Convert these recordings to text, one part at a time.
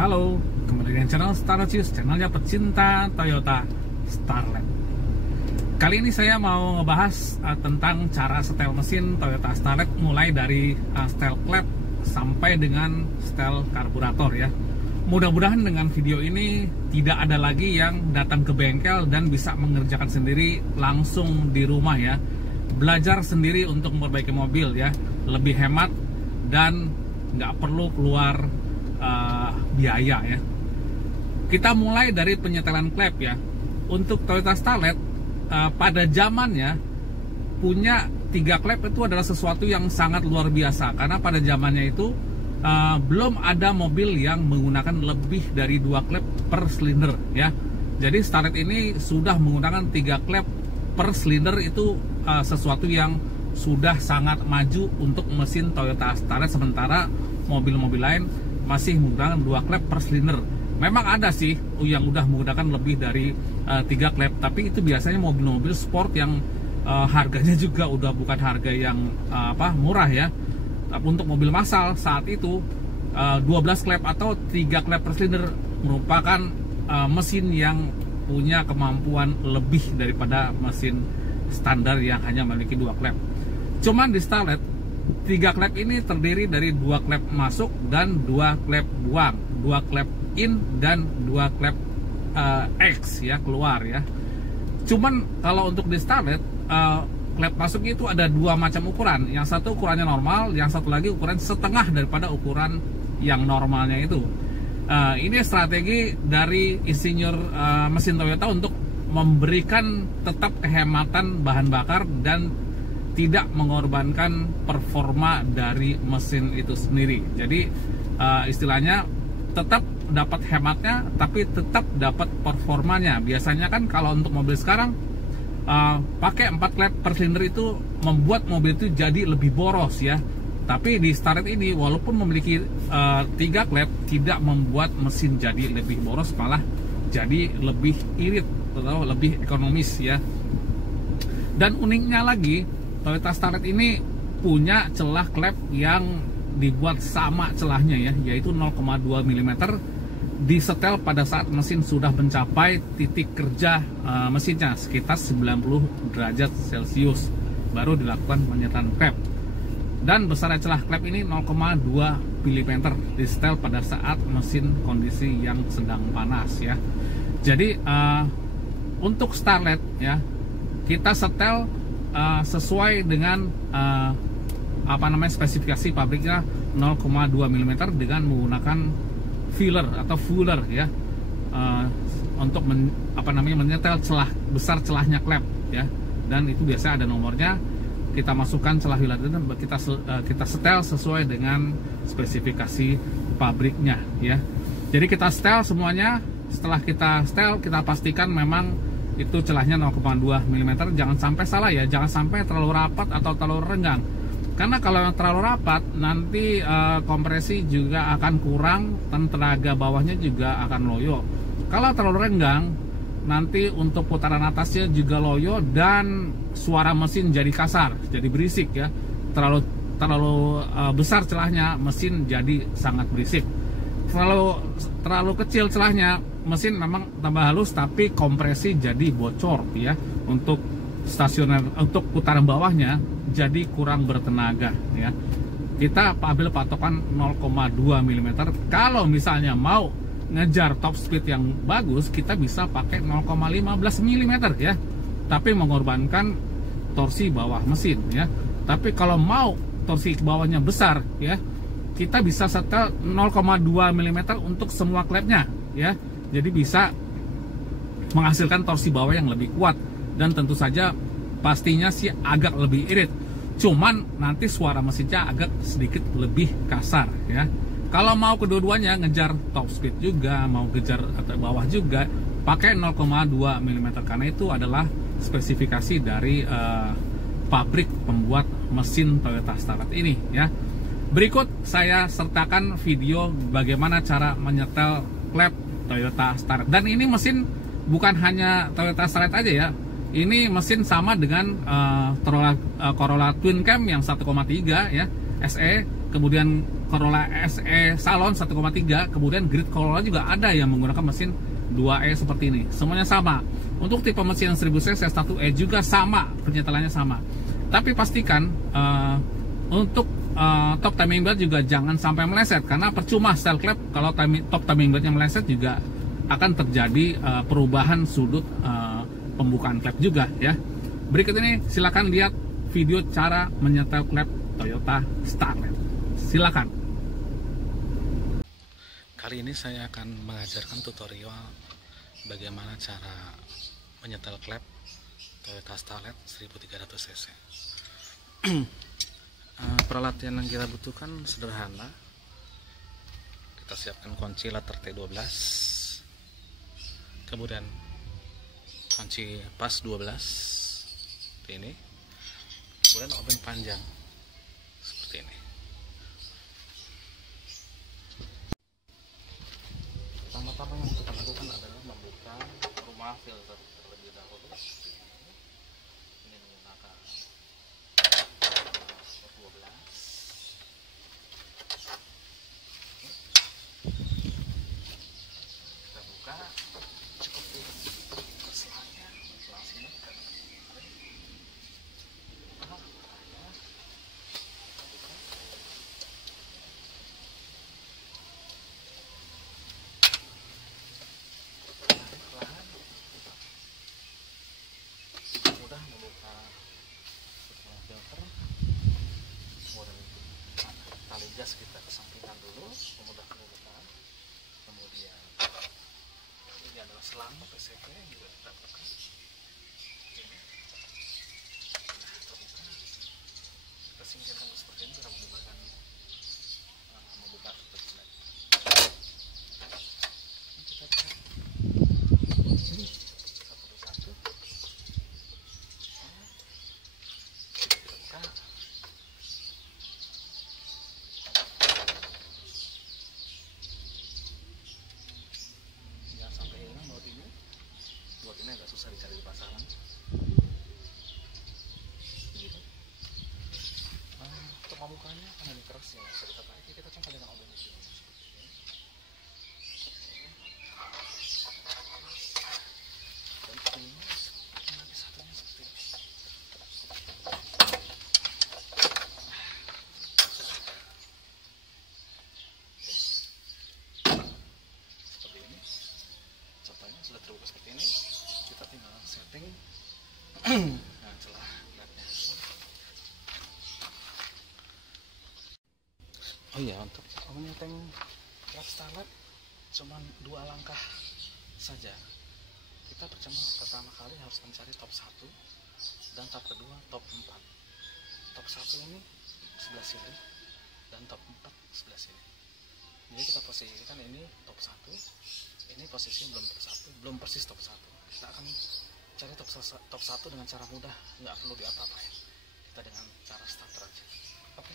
Halo, kembali dengan channel Starnews, channelnya pecinta Toyota Starlet. Kali ini saya mau ngebahas tentang cara setel mesin Toyota Starlet, mulai dari setel klep sampai dengan setel karburator ya. Mudah-mudahan dengan video ini tidak ada lagi yang datang ke bengkel dan bisa mengerjakan sendiri langsung di rumah ya. Belajar sendiri untuk memperbaiki mobil ya, lebih hemat dan nggak perlu keluar biaya ya. Kita mulai dari penyetelan klep ya. Untuk Toyota Starlet pada zamannya punya 3 klep itu adalah sesuatu yang sangat luar biasa, karena pada zamannya itu belum ada mobil yang menggunakan lebih dari 2 klep per silinder ya. Jadi Starlet ini sudah menggunakan 3 klep per silinder, itu sesuatu yang sudah sangat maju untuk mesin Toyota Starlet, sementara mobil-mobil lain masih menggunakan 2 klep per silinder. Memang ada sih yang udah menggunakan lebih dari 3 klep, tapi itu biasanya mobil-mobil sport yang harganya juga udah bukan harga yang murah ya. Untuk mobil massal saat itu 12 klep atau 3 klep per silinder merupakan mesin yang punya kemampuan lebih daripada mesin standar yang hanya memiliki 2 klep. Cuman di Starlet 3 klep ini terdiri dari 2 klep masuk dan 2 klep buang, 2 klep in dan 2 klep X ya, keluar ya. Cuman kalau untuk di Starlet klep masuk itu ada 2 macam ukuran. Yang satu ukurannya normal, yang satu lagi ukuran setengah daripada ukuran yang normalnya itu. Ini strategi dari insinyur mesin Toyota untuk memberikan tetap kehematan bahan bakar dan tidak mengorbankan performa dari mesin itu sendiri. Jadi istilahnya tetap dapat hematnya tapi tetap dapat performanya. Biasanya kan kalau untuk mobil sekarang pakai 4 klep per silinder itu membuat mobil itu jadi lebih boros ya. Tapi di Starlet ini walaupun memiliki 3 klep tidak membuat mesin jadi lebih boros, malah jadi lebih irit atau lebih ekonomis ya. Dan uniknya lagi, Toyota Starlet ini punya celah klep yang dibuat sama celahnya ya, yaitu 0,2 mm disetel pada saat mesin sudah mencapai titik kerja mesinnya sekitar 90 derajat Celcius, baru dilakukan penyetelan klep. Dan besarnya celah klep ini 0,2 mm disetel pada saat mesin kondisi yang sedang panas ya. Jadi untuk Starlet ya, kita setel sesuai dengan spesifikasi pabriknya 0,2 mm dengan menggunakan filler atau fuller ya, untuk menyetel celah besar, celahnya klep ya. Dan itu biasa ada nomornya, kita masukkan celah filler dan kita setel sesuai dengan spesifikasi pabriknya ya. Jadi kita setel semuanya. Setelah kita setel, kita pastikan memang itu celahnya 0,2 mm. Jangan sampai salah ya, jangan sampai terlalu rapat atau terlalu renggang. Karena kalau yang terlalu rapat nanti kompresi juga akan kurang dan tenaga bawahnya juga akan loyo. Kalau terlalu renggang nanti untuk putaran atasnya juga loyo dan suara mesin jadi kasar, jadi berisik ya. Terlalu besar celahnya, mesin jadi sangat berisik. Terlalu kecil celahnya, mesin memang tambah halus tapi kompresi jadi bocor ya. Untuk stasioner, untuk putaran bawahnya jadi kurang bertenaga ya. Kita ambil patokan 0,2 mm. Kalau misalnya mau ngejar top speed yang bagus, kita bisa pakai 0,15 mm ya, tapi mengorbankan torsi bawah mesin ya. Tapi kalau mau torsi bawahnya besar ya, kita bisa setel 0,2 mm untuk semua klepnya ya. Jadi bisa menghasilkan torsi bawah yang lebih kuat dan tentu saja pastinya sih agak lebih irit. Cuman nanti suara mesinnya agak sedikit lebih kasar ya. Kalau mau kedua-duanya ngejar top speed juga, mau ngejar bawah juga, pakai 0,2 mm karena itu adalah spesifikasi dari pabrik pembuat mesin Toyota Starlet ini ya. Berikut saya sertakan video bagaimana cara menyetel klep Toyota Starlet. Dan ini mesin bukan hanya Toyota Starlet aja ya. Ini mesin sama dengan Corolla Twin Cam yang 1,3 ya, SE. Kemudian Corolla SE Salon 1,3, kemudian Grid Corolla juga ada yang menggunakan mesin 2E seperti ini. Semuanya sama. Untuk tipe mesin 1000 cc 1E juga sama, penyetelannya sama. Tapi pastikan untuk top timing belt juga jangan sampai meleset, karena percuma style clap kalau top timing beltnya meleset juga akan terjadi perubahan sudut pembukaan klep juga ya. Berikut ini silakan lihat video cara menyetel klep Toyota Starlet. Silakan. Kali ini saya akan mengajarkan tutorial bagaimana cara menyetel klep Toyota Starlet 1300 cc. Peralatan yang kita butuhkan sederhana. Kita siapkan kunci letter T12, kemudian kunci pas 12 ini, kemudian obeng panjang seperti ini. Pertama-tama yang kita lakukan adalah membuka rumah filter terlebih dahulu. Ini menggunakan 12. Kita buka, cukup selangnya, selang sini kita tarik. Mudah membuka filter. Kemudian tali gas kita kesampingkan dulu, memudahkan pembukaan. Kemudian ini adalah selang PCV yang juga kita buka. Ini. Nah, terbuka. Kita singkirkan seperti ini, kita menggunakan membuka filter. Ini kita cek. Ini satu persatu. Kita buka. Jangan sampai hilang baut ini. Baut ini agak susah dicari di pasaran. Begitu. Untuk pembukanya kan ini keras ya, bisa kita tarik. Kita coba dengan obeng ini. Dan ini lagi satunya seperti ini. Seperti ini. Contohnya sudah terbuka seperti ini. Kita tinggal setting celah klepnya. Oh iya, untuk menyeting klep Starlet cuma 2 langkah saja. Kita pertama kali harus mencari top 1 dan top kedua top 4. Top 1 ini sebelah sini dan top 4 sebelah sini. Jadi kita posisikan ini top 1, ini posisi belum top 1, belum persis top 1. Kita akan cari top 1 dengan cara mudah, nggak perlu diapa-apain. Kita dengan cara starter aja. Oke.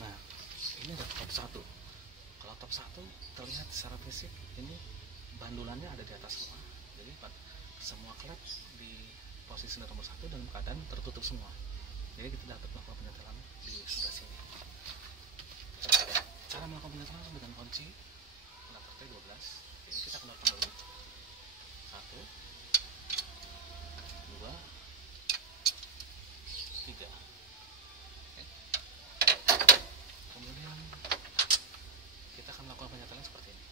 Nah, ini adalah top 1. Kalau top 1 terlihat secara fisik ini bandulannya ada di atas semua. Jadi semua klep di posisi nomor 1 dalam keadaan tertutup semua. Jadi kita dapat melakukan penyetelan di sebelah sini. Cara melakukan penyetelan dengan kunci letter T12. Ini kita keluarkan dulu. 1, 2, 3. Oke. Kemudian kita akan melakukan penyetelan seperti ini.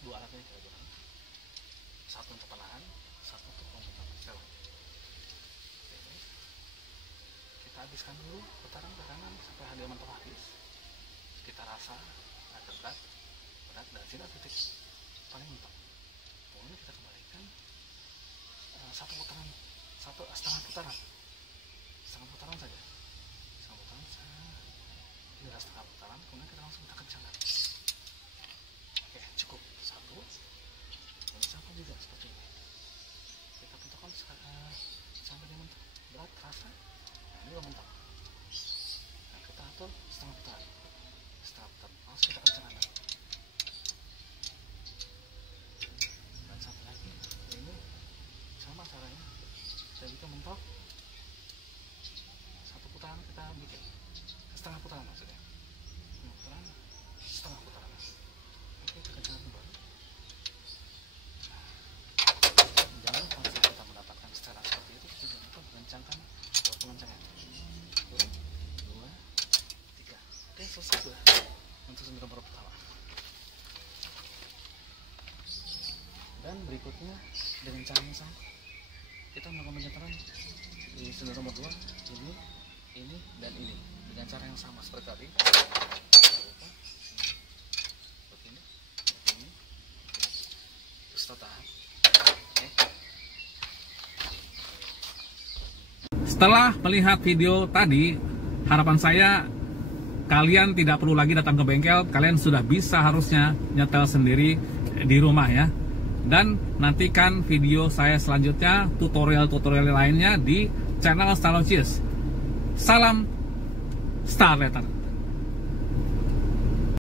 Dua alat ini kita gunakan. Satu untuk penahan, satu untuk memutar setelan. Kita habiskan dulu putaran ke kanan sampai dia mentok habis. Kita rasa agak berat, dan sini titik paling mentok. Kemudian kita kembalikan satu putaran, setengah putaran saja. Setengah putaran saja. Ini adalah setengah putaran. Kemudian kita langsung kita kencangkan. Oke, cukup. Satu. Dan satu juga seperti ini. Kita pentokkan sampai dia mentok. Berat, terasa. Nah, ini juga mentok. Nah, kita atur setengah putaran. Setengah Dan berikutnya dengan cara yang sama kita melakukan penyetelan di silinder nomor 2, ini dan ini dengan cara yang sama seperti tadi. Begini, terus tahan. Setelah melihat video tadi, harapan saya kalian tidak perlu lagi datang ke bengkel, kalian sudah bisa harusnya nyetel sendiri di rumah ya. Dan nantikan video saya selanjutnya, tutorial-tutorial lainnya di channel Starlogies. Salam Starletter.